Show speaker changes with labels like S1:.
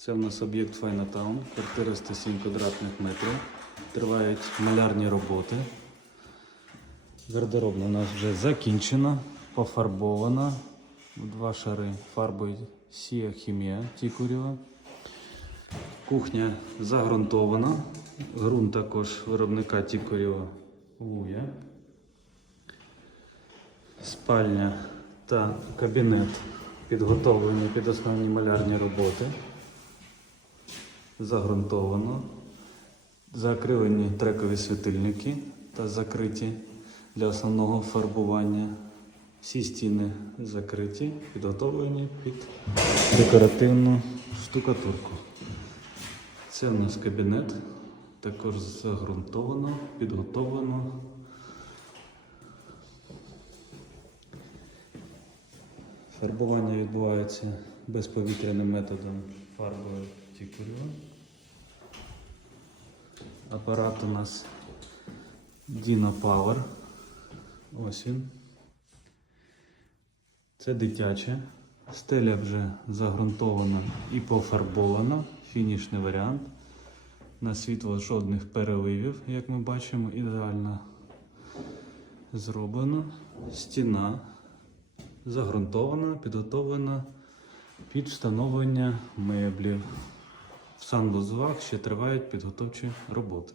S1: Це у нас об'єкт Файнатаун, квартира 107 квадратних метрів. Тривають малярні роботи. Гардеробна у нас вже закінчена, пофарбована. Два шари фарбою Сія Хімія Тікурєва. Кухня загрунтована. Грунт також виробника Тікурєва Луя. Спальня та кабінет підготовлені під основні малярні роботи. Загрунтовано. Закривлені трекові світильники та закриті для основного фарбування. Всі стіни закриті, підготовлені під декоративну штукатурку. Це у нас кабінет, також загрунтовано, підготовлено. Фарбування відбувається безповітряним методом фарбою Тікурєва. Апарат у нас Dino Power. Ось він. Це дитяче. Стеля вже загрунтована і пофарбована. Фінішний варіант. На світло жодних переливів, як ми бачимо, ідеально зроблено. Стіна загрунтована, підготовлена під встановлення меблів. В санвузлах ще тривають підготовчі роботи.